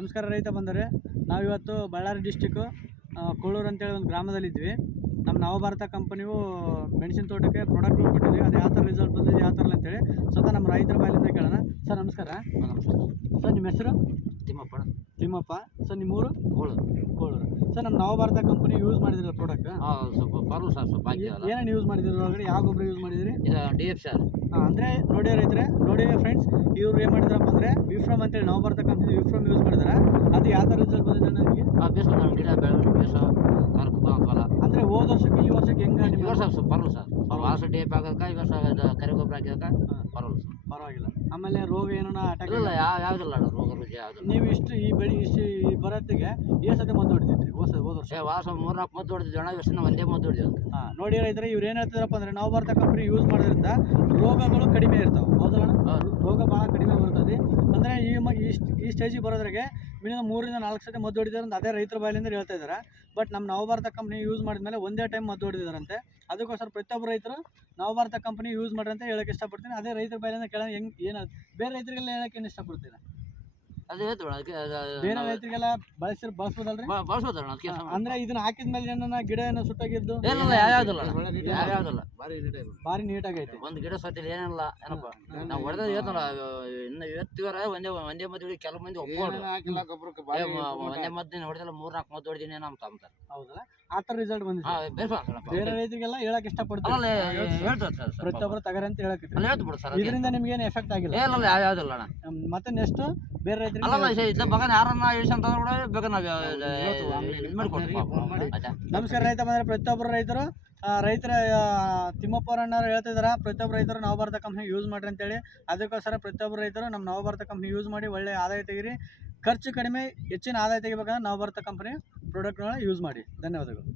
ನಮಸ್ಕಾರ ರೈತ ಬಂದರೆ ನಾವಿವತ್ತು ಬಳ್ಳಾರಿ ಡಿಸ್ಟಿಕ್ಕು ಕೋಳೂರು ಅಂತೇಳಿ ಒಂದು ಗ್ರಾಮದಲ್ಲಿದ್ವಿ. ನಮ್ಮ ನವಭಾರತ ಕಂಪನಿಯು ಮೆಣಸಿನ ತೋಟಕ್ಕೆ ಪ್ರಾಡಕ್ಟ್ಗಳು ಕೊಟ್ಟಿದ್ವಿ. ಅದು ಯಾವ ಥರ ರಿಸಲ್ಟ್ ಬಂದಿದೆ ಯಾವ ಥರ ಅಂತೇಳಿ ಸ್ವತಃ ನಮ್ಮ ರೈತರ ಬಾಯಿಂದ ಕೇಳೋಣ. ಸರ್ ನಮಸ್ಕಾರ. ಸರ್ ನಿಮ್ಮ ಹೆಸರು? ತಿಮ್ಮಪ್ಪ. ಸರ್ ನಿಮ್ಮೂರು? ಕೋಳೂರು. ಸರ್ ನಮ್ಮ ನವಭಾರತ ಕಂಪನಿ ಯೂಸ್ ಮಾಡಿದ್ರಲ್ಲ ಪ್ರಾಡಕ್ಟ್? ಏನೇನು ಯೂಸ್ ಮಾಡಿದ್ರು? ಒಳಗಡೆ ಯಾವ ಗೊಬ್ಬರ ಯೂಸ್ ಮಾಡಿದ್ರಿ? DF sir. ಅಂದರೆ ನೋಡಿ ರೈತರೆ, ನೋಡಿ ಫ್ರೆಂಡ್ಸ್, ಇವ್ರು ಏನು ಮಾಡಿದ್ರಪ್ಪ ಅಂದರೆ ವಿಫ್ರಮ್ ಅಂತೇಳಿ ನವಭಾರತ ಕಂಪನಿ ವಿಫ್ರಮ್ ಯೂಸ್ ಮಾಡಿದಾರೆ. ಅದು ಯಾವ ಥರ ರಿಸಲ್ಟ್ ಬಂದಿದೆ ನನಗೆ? ಗಿಡ ಬೆಳೆದು ಬೇಸ ಅಂದರೆ ಹೋದ ವರ್ಷಕ್ಕೆ ಈ ವರ್ಷಕ್ಕೆ ಹೆಂಗೆ ಈ ವರ್ಷ ಬರಲ್ಲ ಸರ್. ವಾಸ DF ಹಾಕಕ್ಕೆ ಈ ವರ್ಷ ಕರಿ ಗೊಬ್ಬರ ಹಾಕಿದಕ್ಕೆ ಬರಲ್ಲ ಸರ್. ಪರವಾಗಿಲ್ಲ. ಆಮೇಲೆ ರೋಗ ಏನೋ ಅಟ್ಯಾಕ್ ಇಲ್ಲ, ಯಾವುದಿಲ್ಲ ರೋಗ ರುಜಿ ಯಾವುದು. ನೀವು ಇಷ್ಟು ಈ ಬೆಳೆ ಇಷ್ಟು ಈ ಬರೋತ್ತಿಗೆ ಎಷ್ಟು ಸತಿ ಮದ್ದು ಹೊಡಿತಿದ್ರಿ ಹೋದ ವರ್ಷ? ವಾಸ 3-4 ಮದ್ದು ಹೊಡೆದಿದ್ವಿ ಅಣ್ಣ. ಈ ವರ್ಷ ಒಂದೇ ಮದ್ದು ಹೊಡೆದಿವಿ. ನೋಡಿ ರೈತರೆ, ಇವ್ರು ಏನು ಹೇಳ್ತಿದ್ರಪ್ಪ ಅಂದರೆ ನವಭಾರತ ಕಂಪನಿ ಯೂಸ್ ಮಾಡೋದ್ರಿಂದ ರೋಗಗಳು ಕಡಿಮೆ ಇರ್ತಾವೆ. ಹೌದಲ್ಲ? ರೋಗ ಭಾಳ ಕಡಿಮೆ ಬರ್ತದೆ. ಅಂದರೆ ಈ ಸ್ಟೇಜಿಗೆ ಬರೋದ್ರಾಗೆ ಮಿನಿಮಮ್ 3-4 ಸತಿ ಮದ್ದು ಹೊಡಿದಾರೆ ಅಂತ ಅದೇ ರೈತರ ಬಾಯಿಲಿಂದ ಹೇಳ್ತಾ ಇದ್ದಾರೆ. ಬಟ್ ನಮ್ಮ ನವಭಾರತ ಕಂಪನಿ ಯೂಸ್ ಮಾಡಿದ್ಮೇಲೆ ಒಂದೇ ಟೈಮ್ ಮದ್ದು ಹೊಡೆದಿದ್ದಾರಂತೆ. ಅದಕ್ಕೋಸ್ಕರ ಪ್ರತಿಯೊಬ್ಬರು ರೈತರು ನವಭಾರತ ಕಂಪನಿ ಯೂಸ್ ಮಾಡ್ರಿ ಅಂತ ಹೇಳಕ್ಕೆ ಇಷ್ಟಪಡ್ತೀನಿ. ಅದೇ ರೈತರ ಬಾಯಿಲಿಂದ ಕೇಳೋಣ ಹೆಂಗೆ ಏನು ಬೇರೆ ರೈತರಿಗೆಲ್ಲ ಹೇಳಕ್ಕೆ ಏನು ಇಷ್ಟಪಡ್ತೀರಾ? ಅದು ಹೇಳ್ತೀವಿ ಅದಕ್ಕೆ. ಬೇರೆ ರೈತರಿಗೆಲ್ಲ ಬಳಸ್ಬೋದಲ್ರಿ? ಬಳಸ್ಬೋದಣ್ಣ ಅದಕ್ಕೆ. ಅಂದ್ರೆ ಇದನ್ನ ಹಾಕಿದ್ಮೇಲೆ ಏನನ್ನ ಗಿಡ ಏನೋ ಸುಟ್ಟಾಗಿದ್ದು? ಏನಿಲ್ಲ, ಯಾವ್ಯಾವ್ದಿಲ್ಲ. ಭಾರಿ ನೀಟಾಗೈತಿ. ಒಂದು ಗಿಡ ಸತ್ತಿಲ್ಲ, ಏನಿಲ್ಲ. ಏನಪ್ಪ ನಾವು ಹೊಡೆದ ಹೇಳ್ತಾರ ಇನ್ನು ಇವತ್ತಿವರ ಒಂದೇ ಮದ್ದು ಕೆಲವು ಮಂದಿ ಒಪ್ಕೊಂಡು ಒಂದೇ ಮದ್ದು ಹೊಡೆದಿಲ್ಲ 3-4 ಮದ್ದು ಹೊಡೆದಿನಿ ನಮ್ಮ ತಾಮ್ತಾರೆ. ಹೌದಲ್ಲ? ಆ ಥರ ರಿಸಲ್ಟ್ ಬಂದಿದೆ. ಬೇರೆ ರೈತರಿಗೆಲ್ಲ ಹೇಳಕ್ ಇಷ್ಟಪಡ್ತಾರೆ, ಹೇಳ್ತಾರೆ ಸರ್. ಪ್ರತಿಯೊಬ್ಬರು ತಗರ ಅಂತ ಹೇಳಕ್. ಹೇಳ್ಬಿಡು ಸರ್. ಇದರಿಂದ ನಿಮ್ಗೆ ಏನು ಎಫೆಕ್ಟ್ ಆಗಿಲ್ಲ? ಏನಿಲ್ಲ, ಯಾವ್ಯಾವ್ದಿಲ್ಲ ಅಣ್ಣ. ಮತ್ತೆ ನೆಕ್ಸ್ಟ್ ಬೇರೆ ರೈತರಿಗೆ ಇದ್ದ ಬಗನ್ ಯಾರನ್ನ ಇಳಿಸಂತ ಕೂಡ ಬೇಕಾ ನಾವು ನಮಸ್ಕಾರ ರೈತ ಬಂದರೆ ಪ್ರತಿಯೊಬ್ಬರು ರೈತರು ರೈತರ ತಿಮ್ಮಪ್ಪ ಅವರಣ್ಣವ್ರು ಹೇಳ್ತಿದಾರೆ ಪ್ರತಿಯೊಬ್ಬರು ರೈತರು ನವಭಾರತ ಕಂಪ್ನಿ ಯೂಸ್ ಮಾಡ್ರಿ ಅಂತೇಳಿ. ಅದಕ್ಕೋಸ್ಕರ ಪ್ರತಿಯೊಬ್ಬರು ರೈತರು ನಮ್ಮ ನವಭಾರತ ಕಂಪ್ನಿ ಯೂಸ್ ಮಾಡಿ ಒಳ್ಳೆ ಆದಾಯ ತೆಗೀರಿ. ಖರ್ಚು ಕಡಿಮೆ ಹೆಚ್ಚಿನ ಆದಾಯ ತೆಗಿಬೇಕಂದ್ರೆ ನವಭಾರತ ಕಂಪನಿ ಪ್ರಾಡಕ್ಟ್ಗಳನ್ನ ಯೂಸ್ ಮಾಡಿ. ಧನ್ಯವಾದಗಳು.